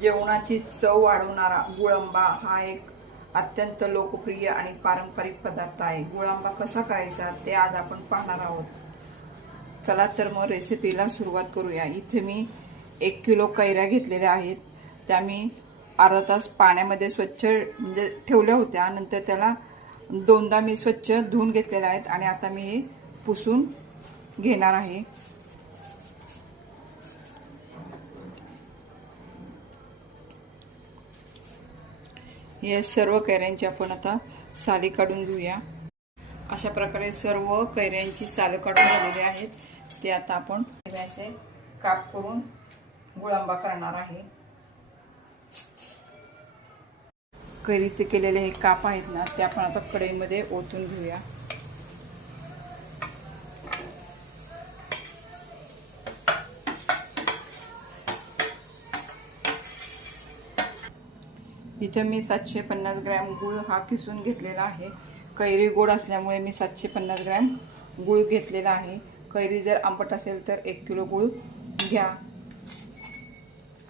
जेवणाची चव वाढवणारा गुळांबा हा एक अत्यंत लोकप्रिय आणि पारंपरिक पदार्थ आहे। गुळांबा कसा करायचा ते आज आपण पाहणार आहोत। चला तर मग रेसिपीला सुरुवात करूया। इथे मी 1 किलो कैऱ्या घेतलेल्या आहेत। त्या मी अर्धा तास पाण्यामध्ये स्वच्छ म्हणजे ठेवल्या होत्या। नंतर त्याला दोनदा मी स्वच्छ धुवून घेतलेल्या आहेत आणि आता मी हे पुसून घेणार आहे। या सर्व कैऱ्यांची आपण आता साली काढून घेऊया। अशा प्रकारे सर्व कैऱ्यांची साल काढून झालेली आहेत। ते आता आपण असे काप करून गुळांबा करणार आहे। कैरीचे केलेले हे काप आहेत ना, ते आपण आता कढईमध्ये ओतून घेऊया। इथे मी 750 ग्रॅम गूळ हा किसून घेतलेला आहे। कैरी गोड असल्यामुळे मी 750 ग्रॅम गूळ घेतलेला आहे। कैरी जर आंबट असेल तर 1 किलो गूळ घ्या।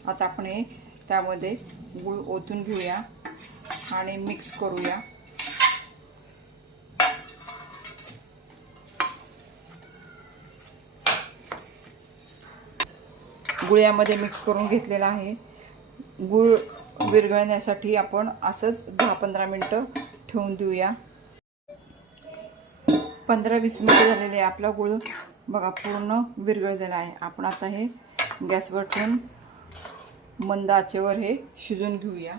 आता आपण हे त्यामध्ये गूळ ओतून घेऊया आणि मिक्स करूया। गूळ यामध्ये मिक्स करून घेतलेला आहे। गूळ विरघळण्यासाठी आपण असंच 10-15 मिनिटं ठेवून देऊया। 15-20 मिनिटं झालेले आहे। आपला गूळ बघा पूर्ण विरघळलेला आहे। आपण आता हे गॅसवर ठेवून मंद आचेवर हे शिजून घेऊया।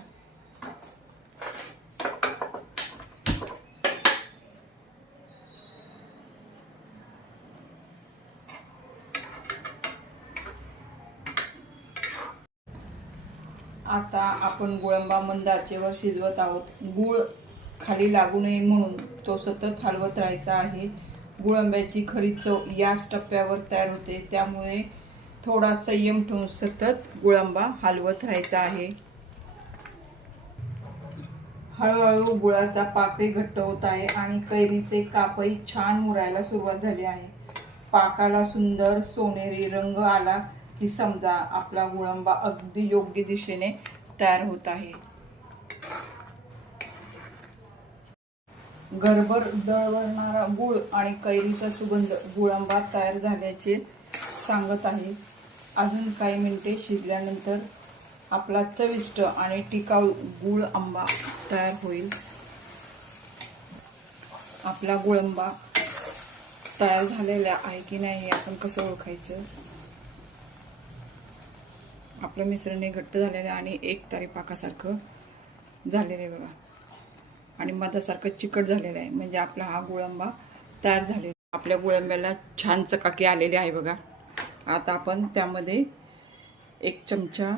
आता आपण गुळांबा मंद आचेवर शिजवत आहोत। गूळ खाली लागू नये म्हणून तो सतत हलवत राहायचा आहे। गुळांब्याची खरी चव याच टप्प्यावर तयार होते, त्यामुळे थोडा संयम ठेवून सतत गुळांबा हलवत राहायचा आहे। हळूहळू गुळाचा पाकही घट्ट होत आहे आणि कैरीचे कापही छान मुरायला सुरुवात झाली आहे। पाकाला सुंदर सोनेरी रंग आला की समजा आपला गुळांबा अगदी योग्य दिशेने तयार होत आहे। घरभर दळवणारा गूळ आणि कैरीचा सुगंध गुळांबा तयार झाल्याचे सांगत आहे। अजून काही मिनिटे शिजल्यानंतर आपला चविष्ट आणि टिकाऊ गूळ आंबा तयार होईल। आपला गुळांबा तयार झालेला आहे की नाही आपण कसं ओळखायचं? आपलं मिश्रण हे घट्ट झालेलं आणि एकतारी पाकासारखं झालेलं आहे बघा, आणि मधासारखं चिकट झालेलं आहे, म्हणजे आपला हा गुळांबा तयार झालेला। आपल्या गुळांब्याला छान चकाकी आलेली आहे बघा। आता आपण त्यामध्ये 1 चमचा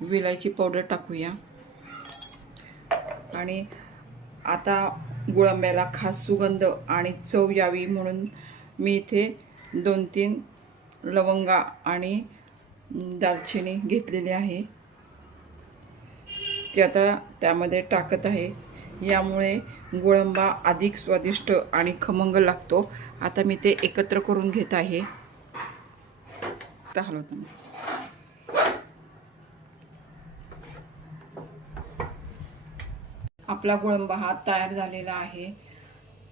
विलायची पावडर टाकूया आणि आता गुळांब्याला खास सुगंध आणि चव यावी म्हणून मी इथे 2-3 लवंगा आणि दालचिनी घेतलेली आहे, ती आता त्यामध्ये टाकत आहे। यामुळे गुळांबा अधिक स्वादिष्ट आणि खमंग लागतो। आता मी ते एकत्र करून घेत आहे। आपला गुळांबा हा तयार झालेला आहे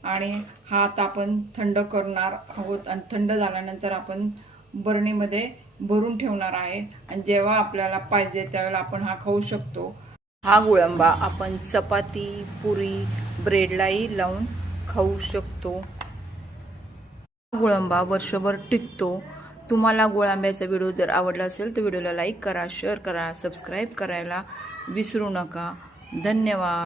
आणि हा आता आपण थंड करणार आहोत आणि थंड झाल्यानंतर आपण बरणीमध्ये भरून ठेवणार आहे आणि जेव्हा आपल्याला पाहिजे त्यावेळेला आपण हा खाऊ शकतो। हा गुळांबा आपण चपाती, पुरी, ब्रेडलाही लावून खाऊ शकतो। गुळांबा वर्षभर टिकतो। तुम्हाला गुळांब्याचा व्हिडिओ जर आवडला असेल तर व्हिडिओला लाईक करा, शेअर करा, सबस्क्राईब करायला विसरू नका। धन्यवाद।